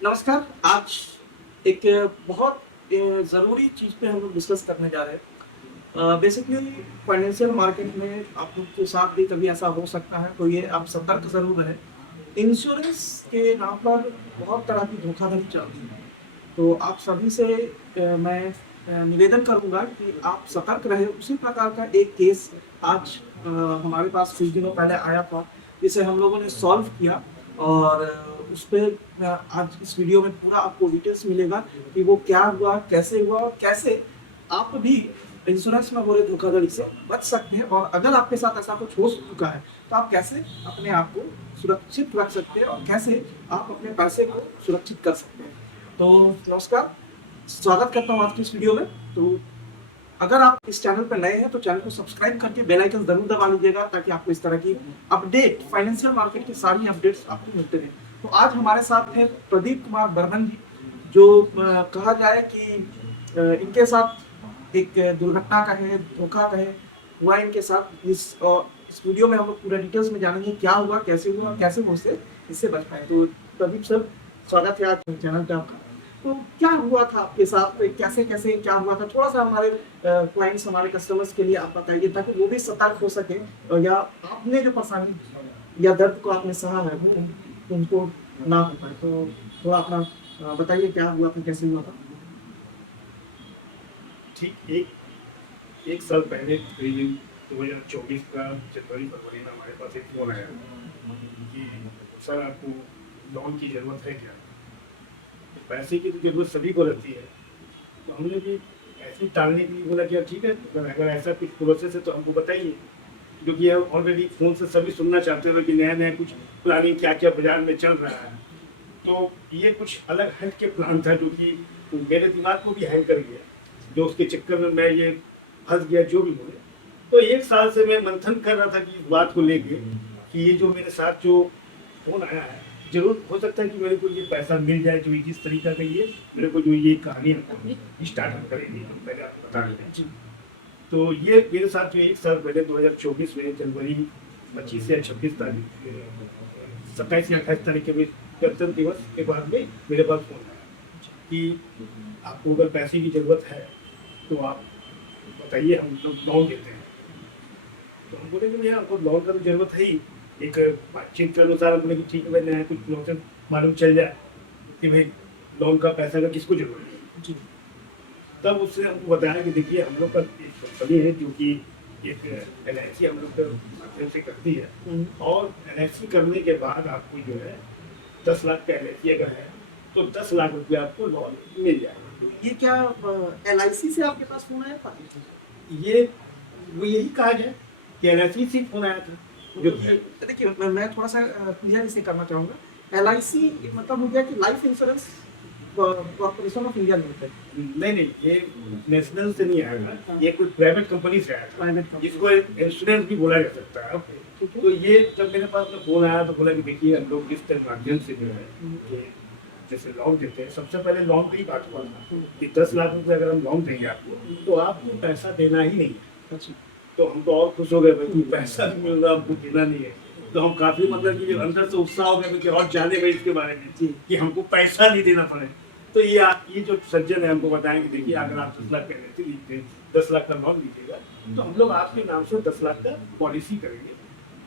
नमस्कार। आज एक बहुत ज़रूरी चीज़ पे हम लोग डिस्कस करने जा रहे हैं। बेसिकली फाइनेंशियल मार्केट में आप लोग के साथ भी कभी ऐसा हो सकता है, तो ये आप सतर्क ज़रूर रहें। इंश्योरेंस के नाम पर बहुत तरह की धोखाधड़ी चलती है, तो आप सभी से मैं निवेदन करूँगा कि आप सतर्क रहें। उसी प्रकार का एक केस आज हमारे पास कुछ दिनों पहले आया था, जिसे हम लोगों ने सॉल्व किया और उसपे आज इस वीडियो में पूरा आपको डिटेल्स मिलेगा कि वो क्या हुआ, कैसे हुआ और कैसे आप भी इंश्योरेंस में हो रहे धोखाधड़ी से बच सकते हैं। और अगर आपके साथ ऐसा कुछ हो चुका है, तो आप कैसे अपने आप को सुरक्षित रख सकते हैं और कैसे आप अपने पैसे को सुरक्षित कर सकते हैं। तो नमस्कार, स्वागत करता हूँ आज की इस वीडियो में। तो अगर आप इस चैनल पर नए हैं तो चैनल को सब्सक्राइब करके बेल आइकन जरूर दबा लीजिएगा, ताकि आपको इस तरह की अपडेट, फाइनेंशियल मार्केट की सारी अपडेट्स आपको मिलते रहे। तो आज हमारे साथ हैं प्रदीप कुमार बर्मन जी, जो कहा जाए कि इनके साथ एक दुर्घटना कहे, धोखा कहे, हुआ इनके साथ। इस वीडियो में हम लोग पूरा डिटेल्स में जानेंगे क्या हुआ, कैसे हुआ, कैसे वो इससे बच पाए। तो प्रदीप सर, स्वागत है आज चैनल पे आपका। तो क्या हुआ था आपके साथ, कैसे कैसे क्या हुआ था, थोड़ा सा हमारे क्लाइंट्स, हमारे कस्टमर्स के लिए आप बताइए, ताकि वो भी सतर्क हो सके और या आपने जो परेशानी या दर्द को आपने सहा है वो उनको ना हो पाए। तो थोड़ा अपना बताइए क्या हुआ था, कैसे हुआ था। ठीक एक साल पहले करीब 2024 का जनवरी फरवरी में हमारे पास एक फोन आया कि सर आपको लोन की ज़रूरत है क्या। तो पैसे की तो ज़रूरत सभी को रहती है, तो हमने भी ऐसे ही टालने के लिए बोला कि ठीक है, अगर ऐसा कुछ प्रोसेस है तो हमको बताइए, क्योंकि हम ऑलरेडी फ़ोन से सभी सुनना चाहते थे कि नया नया कुछ प्लानिंग क्या क्या बाजार में चल रहा है। तो ये कुछ अलग हट के प्लान था, जो कि मेरे दिमाग को भी हैंग कर गया, जो उसके चक्कर में मैं ये फंस गया जो भी बोले। तो एक साल से मैं मंथन कर रहा था कि इस बात को लेके कि ये जो मेरे साथ जो फोन आया है, जरूर हो सकता है कि मेरे को ये पैसा मिल जाए, जो जिस तरीका का ये मेरे को जो ये कहानी स्टार्ट करेगी, तो पहले आपको बता दें। तो ये मेरे साथ जो एक साल पहले 2024 में जनवरी 25 या 26 तारीख, 27 या 28 तारीख के गणतंत्र दिवस के बाद में मेरे पास फोन आया कि आपको अगर पैसे की ज़रूरत है तो आप बताइए, हम लोग लोन देते हैं। तो हम बोले कि भैया हमको लोन का तो ज़रूरत है ही। एक बातचीत के अनुसार हम बोले कि ठीक है भाई, नया कुछ प्रोसेस मालूम चल जाए कि भाई लोन का पैसा का किसको जरूरत है जी। तब उससे हमको बताया कि देखिए हम लोग का एक कंपनी है जो कि एक LIC हम लोग के माध्यम से करती है, और LIC करने के बाद आपको जो है 10 लाख का LIC अगर है तो 10 लाख रुपया आपको लोन मिल जाएगा। ये क्या LIC से आपके पास फोन आया था? ये वो यही कहा जाए कि LIC से फोन आया था, जो कि देखिए मैं थोड़ा सा क्लियर इसे करना चाहूँगा। LIC मतलब हो गया कि life insurance corporation of India limited. नहीं, ये नेशनल से नहीं आएगा, ये कोई प्राइवेट कंपनी से आएगा, प्राइवेट कंपनी, जिसको इंश्योरेंस भी बोला जा सकता है। तो ये जब मेरे पास में फोन आया तो बोला कि देखिए हम लोग किस तरह माध्यम से जो है ये जैसे लोन देते हैं। सबसे पहले लोन की बात हुआ था कि 10 लाख रुपए अगर हम लोन देंगे आपको, तो आपको पैसा देना ही नहीं है। तो हम तो और खुश हो गए कि पैसा भी मिल रहा, हमको देना नहीं है। तो हम काफी मतलब कि अंदर से उत्साह हो गया कि और जाने गए इसके बारे में कि हमको पैसा नहीं देना पड़े। तो ये जो सज्जन है हमको बताएं कि देखिए अगर आप 10 लाख का लीजिए, 10 लाख का लोन लीजिएगा, तो हम लोग आपके नाम से 10 लाख का पॉलिसी करेंगे,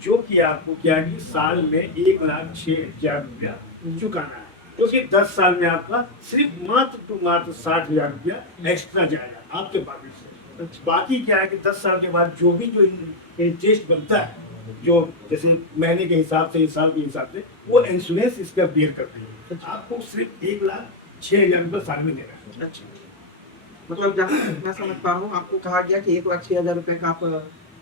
जो कि आपको क्या है कि साल में 1,06,000 रुपया चुकाना है, क्योंकि 10 साल में आपका सिर्फ मात्र 60,000 रुपया एक्स्ट्रा जाएगा आपके पॉकेट से। बाकी क्या है कि 10 साल के बाद जो भी जो इंटरेस्ट बनता है, जो जैसे महीने के हिसाब से, साल के हिसाब से, वो इंश्योरेंस इसका बेयर करते हैं। आपको सिर्फ 1,06,000 रुपये साल में देना है। अच्छा, मतलब जहाँ मैं समझ पा रहा हूँ, आपको कहा गया कि 1,06,000 रुपये का आप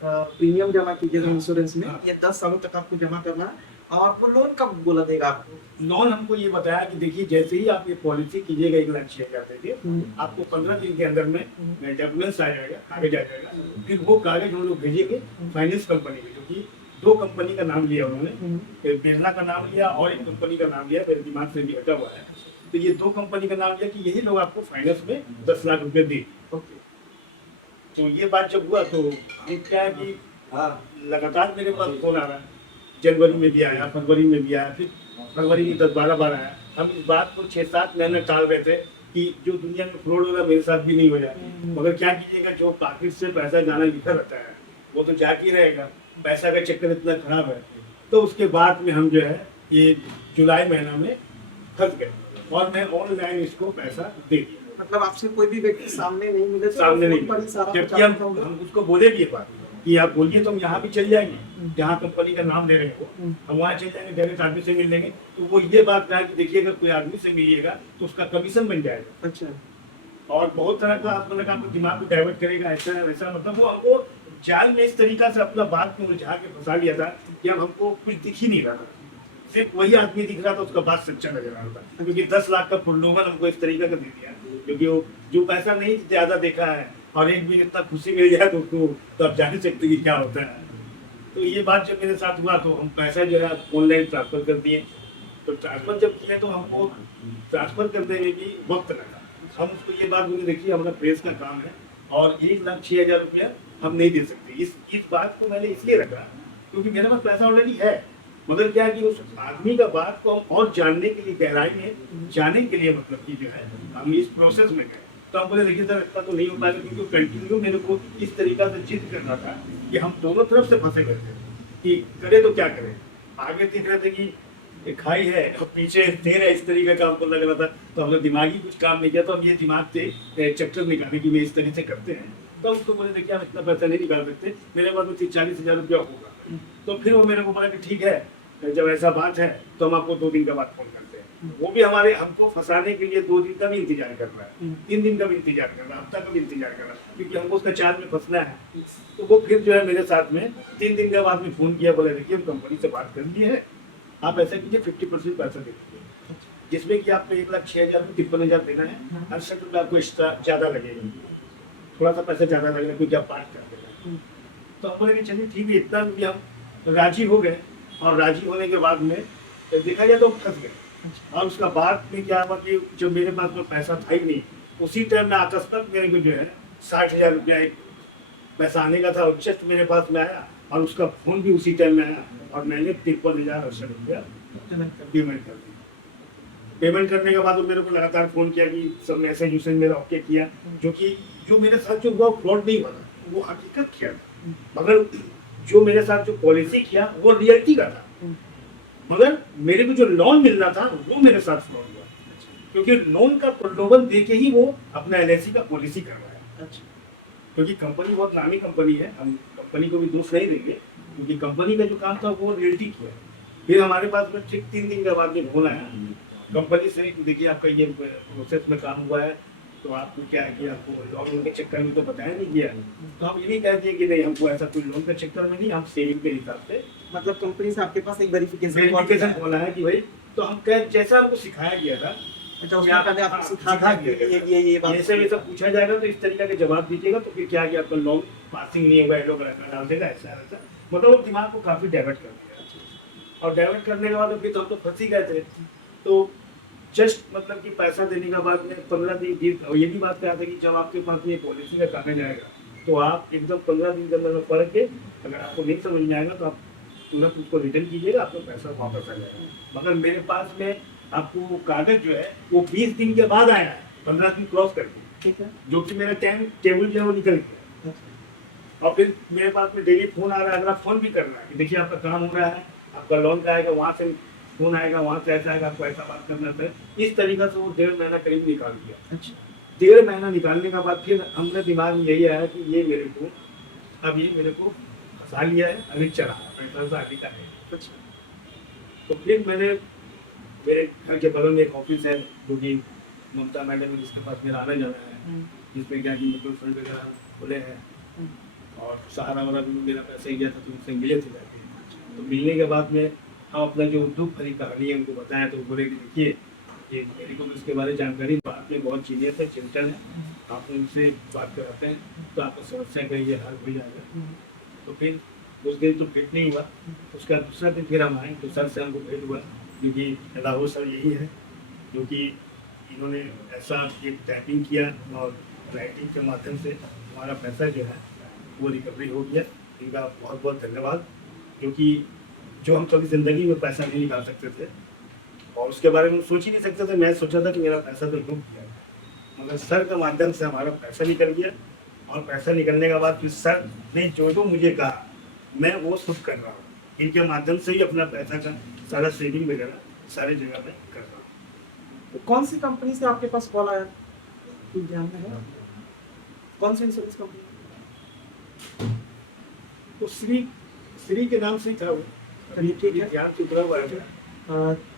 प्रीमियम जमा कीजिएगा इंश्योरेंस में। ये 10 सालों तक आपको जमा करना है। और वो लोन कब बोला देगा आपको? लोन हमको ये बताया कि देखिए जैसे ही आप ये पॉलिसी कीजिएगा 1,06,000 देके, आपको 15 दिन के अंदर में डॉक्यूमेंट्स आ जाएगा, कागज आ जाएगा। फिर वो कागज हम लोग भेजेंगे फाइनेंस कंपनी में, जो कि 2 कंपनी का नाम लिया उन्होंने, बिरला का नाम लिया और एक कंपनी का नाम लिया, मेरे दिमाग से भी हटा हुआ है। तो ये 2 कंपनी का नाम लिया कि यही लोग आपको फाइनेंस में 10 लाख रुपये दें। तो ये बात जब हुआ तो हम क्या है कि लगातार मेरे पास फोन आ रहा है। जनवरी में भी आया, फरवरी में भी आया, फिर फरवरी में 10-12 बार आया। हम इस बात को 6-7 महीने टाल रहे थे कि जो दुनिया में फ्रॉड हो रहा है मेरे साथ भी नहीं हो जाए। मगर क्या कीजिएगा, जो पॉकेट से पैसा जाना लिखा रहता है वो तो जा ही रहेगा, पैसा का चक्कर इतना खराब है। तो उसके बाद में हम जो है ये जुलाई महीना में फंस गए और मैं ऑनलाइन इसको पैसा दे दिया। मतलब आपसे कोई भी व्यक्ति सामने नहीं मिले तो सामने नहीं फोन पर ही सारा जबकि प्रचार होगा। हम उसको बोले भी ये बात कि आप बोलिए तो हम यहाँ भी चल जाएंगे जहाँ कंपनी का नाम ले रहे हो, हम वहाँ चल जाएंगे, डायरेक्ट आदमी से मिल लेंगे। तो वो ये बात कहा कि देखिए अगर कोई आदमी से मिलिएगा तो उसका कमीशन बन जाएगा। अच्छा। और बहुत तरह का आपको दिमाग को डाइवर्ट करेगा, ऐसा है वैसा, मतलब वो हमको जाल में इस तरीका से अपना बात में उलझा के फंसा लिया था कि अब हमको कुछ दिख ही नहीं रहा था, सिर्फ वही आदमी दिख रहा था, उसका बात सच्चा नजर आ रहा था। क्योंकि 10 लाख का प्रलोभन हमको इस तरीके का दे दिया, क्योंकि वो जो पैसा नहीं ज्यादा देखा है और एक भी इतना खुशी मिल जाए तो उसको तो आप जान ही सकते कि क्या होता है। तो ये बात जब मेरे साथ हुआ तो हम पैसा जो है ऑनलाइन ट्रांसफर कर दिए। तो ट्रांसफर जब किए तो हमको ट्रांसफर करने में भी वक्त लगा। हम उसको ये बात बोले देखिए हमारा प्रेस का काम है और 1,06,000 रुपया हम नहीं दे सकते। इस बात को मैंने इसलिए रखा क्योंकि मेरे पास पैसा ऑलरेडी है, मगर क्या है कि उस आदमी का बात को हम और जानने के लिए, गहराई में जाने के लिए, मतलब कि जो है हम इस प्रोसेस में गए। तो हम बोले देखिए सर इतना तो नहीं हो पाएगा, क्योंकि कंटिन्यू मेरे को इस तरीका से जिद करना था कि हम दोनों तरफ से फंसे हुए थे कि करें तो क्या करें। आगे देख रहे थे कि खाई है और पीछे तेर है, इस तरीके का हमको लग रहा था। तो हमने दिमागी कुछ काम नहीं किया, तो हम ये दिमाग से चक्कर निकाले कि वे इस तरीके से करते हैं। तो उसको बोले देखिए हम इतना पैसा नहीं निकाल सकते, मेरे पास में 30-40 हज़ार रुपया होगा। तो फिर वो मेरे को बोला कि ठीक है, जब ऐसा बात है तो हम आपको 2 दिन का बाद फोन करते हैं। वो भी हमको फंसाने के लिए 2 दिन का भी इंतजार कर रहा है, 3 दिन का भी इंतजार कर रहा है, हफ्ता का भी इंतजार कर रहा है, क्योंकि हमको उसका चार्ज में फंसना है। तो वो फिर जो है मेरे साथ में 3 दिन के बाद में फोन किया, बोले देखिए हम कंपनी से बात कर लिए है, आप ऐसा कीजिए 50% पैसा दे दीजिए, जिसमें कि आपको 1,06,000 में 53,000 देना है। 68 रुपये आपको एक्स्ट्रा ज़्यादा लगेगा, थोड़ा सा पैसा ज़्यादा लगेगा क्योंकि आप बात कर देना। तो हम बोले कि चलिए ठीक है, इतना भी हम राजी हो गए। और राजी होने के बाद में देखा जाए तो फंस गए। और उसका बाद में क्या हुआ कि जो मेरे पास में पैसा था ही नहीं, उसी टाइम में अकस्मात मेरे को जो है 60,000 रुपया एक पैसा आने का था, और जस्ट मेरे पास में आया और उसका फोन भी उसी टाइम में आया और मैंने 53,068 रुपया पेमेंट कर दिया। पेमेंट करने के बाद वो मेरे को लगातार फोन किया कि सबने ऐसे यूसेज मेरा ओके किया, जो मेरे साथ जो हुआ फ्रॉड नहीं हुआ, वो हकीकत किया था। मगर जो मेरे साथ जो पॉलिसी किया वो रियलिटी का था, मगर मेरे को जो लोन मिलना था वो मेरे साथ फ्रॉड हुआ, क्योंकि लोन का प्रलोभन दे के ही वो अपना LIC का पॉलिसी करवाया। क्योंकि कंपनी बहुत नामी कंपनी है, हम कंपनी को भी दोष नहीं देंगे, क्योंकि कंपनी का जो काम था वो रियलिटी किया। फिर हमारे पास में ठीक 3 दिन के बाद में फोन आया कंपनी से, देखिए आपका ये प्रोसेस में काम हुआ है, तो आपको क्या है कि आपको लोन के चक्कर में तो बताया नहीं गया। तो हम ये नहीं कह दिए कि नहीं हमको ऐसा कोई लोन के चक्कर में नहीं, हम सेविंग के हिसाब से, मतलब कंपनी से आपके पास एक वेरिफिकेशन बोला है कि भाई, तो हम कह जैसा हमको सिखाया गया था, अच्छा उसमें पहले आपको सिखा दिया ये बात जैसे वैसा पूछा जाएगा तो इस तरीके के जवाब दीजिएगा, तो फिर क्या कि आपका लोन पासिंग नहीं होगा, ये लोग डाल देगा ऐसा ऐसा, मतलब वो दिमाग को काफी डाइवर्ट कर दिया। और डाइवर्ट करने के बाद फिर तो हम तो फंस ही गए थे। तो जस्ट मतलब कि पैसा देने के बाद में 15 दिन, और ये भी बात कहा था कि जब आपके पास ये पॉलिसी का काम जाएगा तो आप एकदम 15 दिन के अंदर में पढ़ के, अगर आपको नहीं समझ में आएगा तो आप तुरंत उसको रिटर्न कीजिएगा, आपको पैसा वापस आ जाएगा। मगर मेरे पास में आपको कागज जो है वो 20 दिन के बाद आया है, 15 दिन क्रॉस करके, ठीक है, जो कि मेरा टाइम टेबल जो है वो निकल गया। और फिर मेरे पास में डेली फोन आ रहा है, अगला फोन भी करना है कि देखिए आपका काम हो रहा है, आपका लोन का आएगा, वहाँ से फोन आएगा, वहाँ से ऐसा आएगा, आपको ऐसा बात करना है। इस तरीका से वो 1.5 महीना करीब निकाल दिया। अच्छा 1.5 महीना निकालने के बाद फिर हमने दिमाग में यही आया कि ये मेरे को फंसा लिया है, अभी चला पैसा आगे का है। अच्छा तो फिर मैंने, मेरे घर के बगल में एक ऑफिस है जो कि ममता मैडम है, जिसके पास मेरा आना जाना है, जिसमें क्या कि म्यूचुअल फंड वगैरह खुले हैं, और सहारा वाला भी मेरा पैसा ही गया था, तो उनसे मिले थे जाके। तो मिलने के बाद में हम अपना जो दुख भरी कहानी है उनको बताया, तो बोले कि देखिए ये मेरे को इसके बारे में जानकारी, बात में बहुत चीज़ें थे, चिंतन है, आप उनसे बात कराते हैं तो आपको समस्या का ये हल हो जाएगा। तो फिर उस दिन तो फिट नहीं हुआ, उसका दूसरा दिन फिर हम आए तो सर से हमको भेंट हुआ, क्योंकि राहुल सर यही है जो कि इन्होंने ऐसा एक टाइपिंग किया और राइटिंग के माध्यम से हमारा पैसा जो है वो रिकवरी हो गया। इनका बहुत बहुत धन्यवाद, क्योंकि जो हम कभी ज़िंदगी में पैसा नहीं निकाल सकते थे और उसके बारे में सोच ही नहीं सकते थे। मैं सोचा था कि मेरा पैसा तो डूब गया, मगर सर के माध्यम से हमारा पैसा निकल गया। और पैसा निकलने के बाद फिर सर ने जो जो मुझे कहा मैं वो सब कर रहा हूँ। इनके माध्यम से ही अपना पैसा का सारा सेविंग वगैरह सारी जगह पे कर रहा हूँ। तो कौन सी कंपनी से आपके पास कॉल आया, कुछ ध्यान में है? कौन सी इंश्योरेंस कंपनी? तो श्री के नाम से ही था वो। चलिए ठीक है। ध्यान से उतरा हुआ है।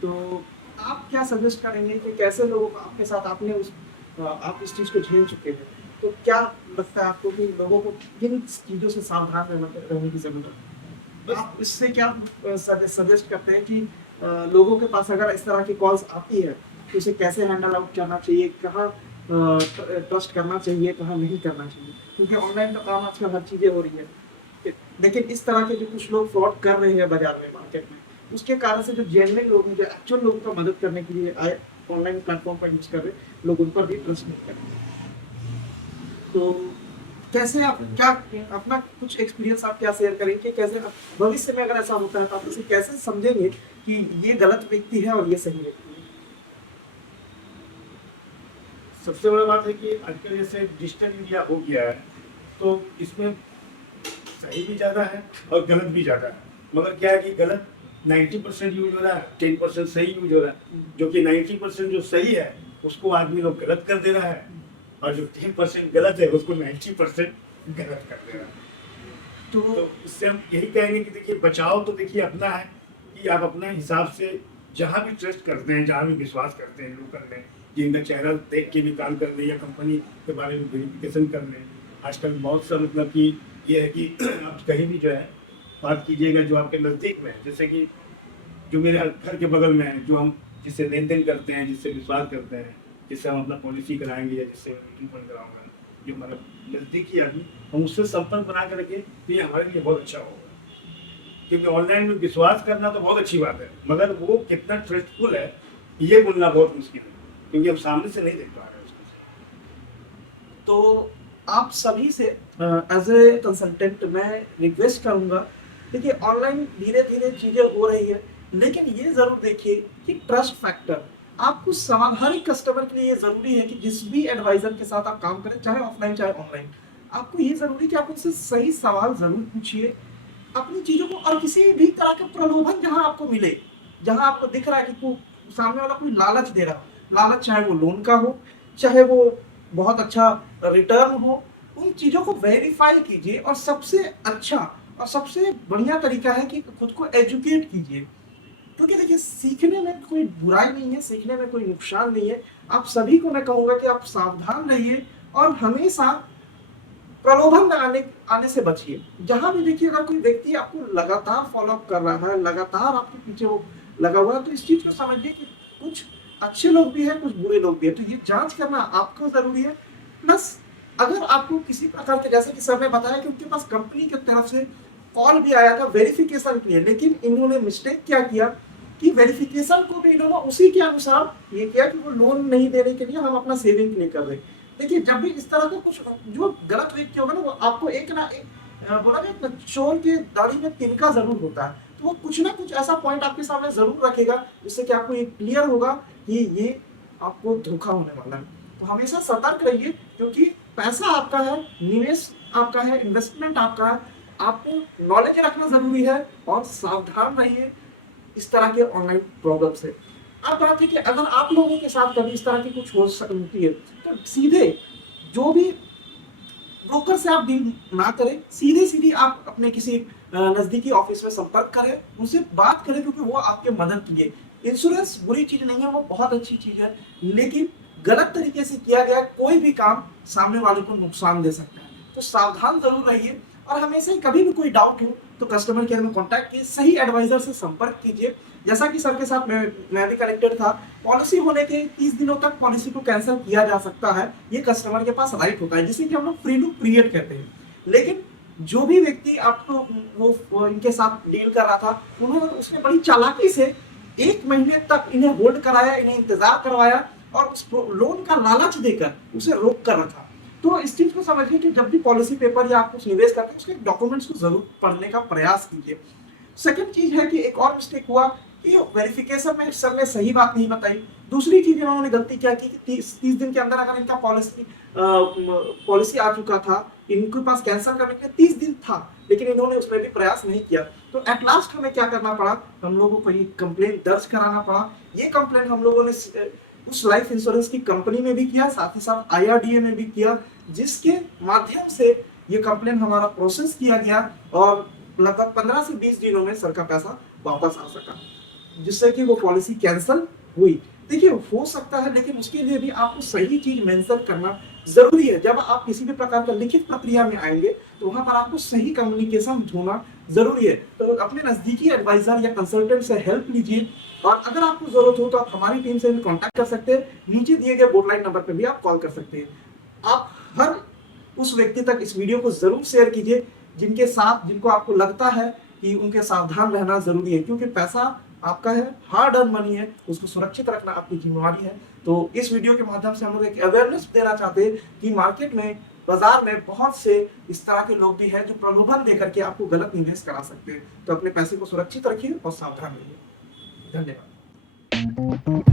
तो आप क्या सजेस्ट करेंगे कि कैसे लोगों को आपके साथ आपने आप इस चीज़ को झेल चुके हैं, तो क्या लगता है आपको कि लोगों को किन चीज़ों से सावधान रहने की जरूरत है? आप इससे क्या सजेस्ट करते हैं कि लोगों के पास अगर इस तरह की कॉल्स आती है तो उसे कैसे हैंडल आउट करना चाहिए, कहाँ ट्रस्ट करना चाहिए, कहाँ नहीं करना चाहिए? क्योंकि ऑनलाइन का काम आजकल हर चीज़ें हो रही है, लेकिन इस तरह के जो कुछ लोग फ्रॉड कर रहे हैं बाजार में, मार्केट में, उसके कारण से जो जेन्युइन लोग हैं, जो एक्चुअल लोगों का मदद करने के लिए आए ऑनलाइन प्लेटफॉर्म पर यूज कर रहे लोग, उन पर भी ट्रस्ट नहीं कर रहे। तो कैसे आप क्या अपना कुछ एक्सपीरियंस आप क्या शेयर करेंगे कि कैसे भविष्य में अगर ऐसा होता है तो आप इसे कैसे समझेंगे कि ये गलत व्यक्ति है और ये सही व्यक्ति है? सबसे बड़ा बात है कि आजकल जैसे डिजिटल इंडिया हो गया है, तो इसमें सही भी ज़्यादा है और गलत भी ज़्यादा है। मगर क्या है कि गलत 90% यूज हो रहा है, 10% सही यूज हो रहा है। जो कि 90% जो सही है उसको आदमी लोग गलत कर दे रहा है, और जो 10% गलत है उसको 90% गलत कर दे रहा है। तो इससे हम यही कहेंगे कि देखिए बचाव तो देखिए अपना है कि आप अपने हिसाब से जहाँ भी ट्रस्ट करते हैं, जहाँ भी विश्वास करते हैं, लोग कर लें, जिनका चेहरा देख के भी काम कर लें या कंपनी के बारे में वेरिफिकेशन कर लें। आजकल बहुत सा मतलब कि ये है कि आप कहीं भी जो है बात कीजिएगा जो आपके नज़दीक में है, जैसे कि जो मेरे घर के बगल में है, जो हम जिससे लेन देन करते हैं, जिससे विश्वास करते हैं, जिससे हम अपना पॉलिसी कराएंगे या जिससे म्यूचुअल फंड कराऊंगा, जो हमारा नज़दीकी आदमी, हम उससे संपर्क बना के रखें तो ये हमारे लिए बहुत अच्छा होगा। क्योंकि ऑनलाइन में विश्वास करना तो बहुत अच्छी बात है, मगर वो कितना ट्रस्टफुल है ये बोलना बहुत मुश्किल है, क्योंकि हम सामने से नहीं देख पा रहे हैं उसको। तो आप सभी से एज ए कंसल्टेंट मैं रिक्वेस्ट करूंगा, देखिए ऑनलाइन धीरे धीरे चीजें हो रही है, लेकिन ये जरूर देखिए कि ट्रस्ट फैक्टर आपको हर एक कस्टमर के लिए ये जरूरी है कि जिस भी एडवाइजर के साथ आप काम करें, चाहे ऑफलाइन चाहे ऑनलाइन, आपको ये जरूरी है कि आप उनसे सही सवाल जरूर पूछिए अपनी चीजों को। और किसी भी तरह के प्रलोभन जहां आपको मिले, जहां आपको दिख रहा है कि सामने वाला कोई लालच दे रहा हो, लालच चाहे वो लोन का हो, चाहे वो बहुत अच्छा रिटर्न हो, उन चीजों को वेरीफाई कीजिए। और सबसे अच्छा और सबसे बढ़िया तरीका है कि खुद को एजुकेट कीजिए, क्योंकि देखिए सीखने में कोई बुराई नहीं है, सीखने में कोई नुकसान नहीं है। आप सभी को मैं कहूंगा कि आप सावधान रहिए और हमेशा प्रलोभन में आने से बचिए। जहां भी देखिए अगर कोई व्यक्ति आपको लगातार फॉलो अप कर रहा है, लगातार आपके पीछे वो लगा हुआ है, तो इस चीज को समझिए कि कुछ अच्छे लोग भी हैं, कुछ बुरे लोग भी हैं। तो ये जांच करना आपको जरूरी है। प्लस अगर आपको किसी प्रकार के, जैसे कि सर ने बताया कि उनके पास कंपनी की तरफ से कॉल भी आया था वेरिफिकेशन के लिए, लेकिन इन्होंने मिस्टेक क्या किया कि वेरिफिकेशन को भी इन्होंने उसी के अनुसार ये किया कि वो लोन नहीं देने के लिए हम अपना सेविंग नहीं कर रहे। देखिए जब भी इस तरह का कुछ जो गलत व्यक्ति होगा ना, वो आपको एक ना एक बोला जाए चोर के दाढ़ी में तिनका जरूर होता है, तो वो कुछ ना कुछ ऐसा पॉइंट आपके सामने जरूर रखेगा जिससे कि आपको ये क्लियर होगा कि ये आपको धोखा होने वाला है। तो हमेशा सतर्क रहिए, क्योंकि पैसा आपका है, निवेश आपका है, इन्वेस्टमेंट आपका है, आपको नॉलेज रखना जरूरी है और सावधान रहिए इस तरह के ऑनलाइन प्रॉब्लम से। अब बात है कि अगर आप लोगों के साथ कभी इस तरह की कुछ हो सकती है तो सीधे जो भी ब्रोकर से आप डील ना करें, सीधे सीधे आप अपने किसी नजदीकी ऑफिस में संपर्क करें, उनसे बात करें, क्योंकि वो आपके मदद कीजिए। इंश्योरेंस बुरी चीज नहीं है, वो बहुत अच्छी चीज है, लेकिन गलत तरीके से किया गया कोई भी काम सामने वाले को नुकसान दे सकता है। तो सावधान जरूर रहिए और हमेशा ही कभी भी कोई डाउट हो तो कस्टमर केयर में कांटेक्ट कीजिए, सही एडवाइजर से संपर्क कीजिए। जैसा कि सर के साथ मैं भी कनेक्टेड था, पॉलिसी होने के 30 दिनों तक पॉलिसी को कैंसिल किया जा सकता है, ये कस्टमर के पास राइट होता है, जिसे कि हम लोग फ्री टू पीरियड कहते हैं। लेकिन जो भी व्यक्ति आपको वो इनके साथ डील कर रहा था, उन्होंने उसने बड़ी चालाकी से 1 महीने तक इन्हें होल्ड कराया, इन्हें इंतजार करवाया और उस लोन का लालच देकर उसे रोक कर रखा। तो इस चीज को समझिए कि जब भी पॉलिसी पेपर या आप कुछ निवेश करते हैं, उसके डॉक्यूमेंट्स को जरूर पढ़ने का प्रयास कीजिए। सेकंड चीज है कि एक और मिस्टेक हुआ ये वेरिफिकेशन में सर ने सही बात नहीं बताई। दूसरी चीज इन्होंने गलती क्या की कि 30 दिन के अंदर अगर इनका पॉलिसी आ चुका था, इनके पास कैंसिल करने के 30 दिन था, लेकिन इन्होंने उसमें भी प्रयास नहीं किया। तो एट लास्ट हमें क्या करना पड़ा, हम लोगों को ये कंप्लेंट दर्ज कराना पड़ा। ये कंप्लेंट हम लोगों ने उस लाइफ इंश्योरेंस की कंपनी में भी किया, साथ ही साथ IRDA में भी किया, जिसके माध्यम से ये कंप्लेंट हमारा प्रोसेस किया गया और लगभग 15 से 20 दिनों में सर का पैसा वापस आ सका, जिससे कि वो पॉलिसी कैंसिल हुई। देखिए हो सकता है, लेकिन उसके लिए भी आपको सही चीज मेंशन करना जरूरी है। जब आप किसी भी प्रकार का लिखित प्रक्रिया में आएंगे तो वहां पर आपको सही कम्युनिकेशन होना जरूरी है। तो अपने नजदीकी एडवाइजर या कंसल्टेंट से हेल्प लीजिए, और अगर आपको जरूरत हो तो आप हमारी टीम से भी कांटेक्ट कर सकते हैं। नीचे दिए गए बोर्डलाइन नंबर पर भी आप कॉल कर सकते हैं। आप हर उस व्यक्ति तक इस वीडियो को जरूर शेयर कीजिए जिनको आपको लगता है कि उनके सावधान रहना जरूरी है, क्योंकि पैसा आपका है, हार्ड अर्न मनी है, उसको सुरक्षित रखना आपकी जिम्मेवारी है। तो इस वीडियो के माध्यम से हम लोग एक अवेयरनेस देना चाहते हैं कि मार्केट में, बाजार में बहुत से इस तरह के लोग भी हैं जो प्रलोभन देकर के आपको गलत निवेश करा सकते हैं। तो अपने पैसे को सुरक्षित रखिए और सावधान रहिए। धन्यवाद।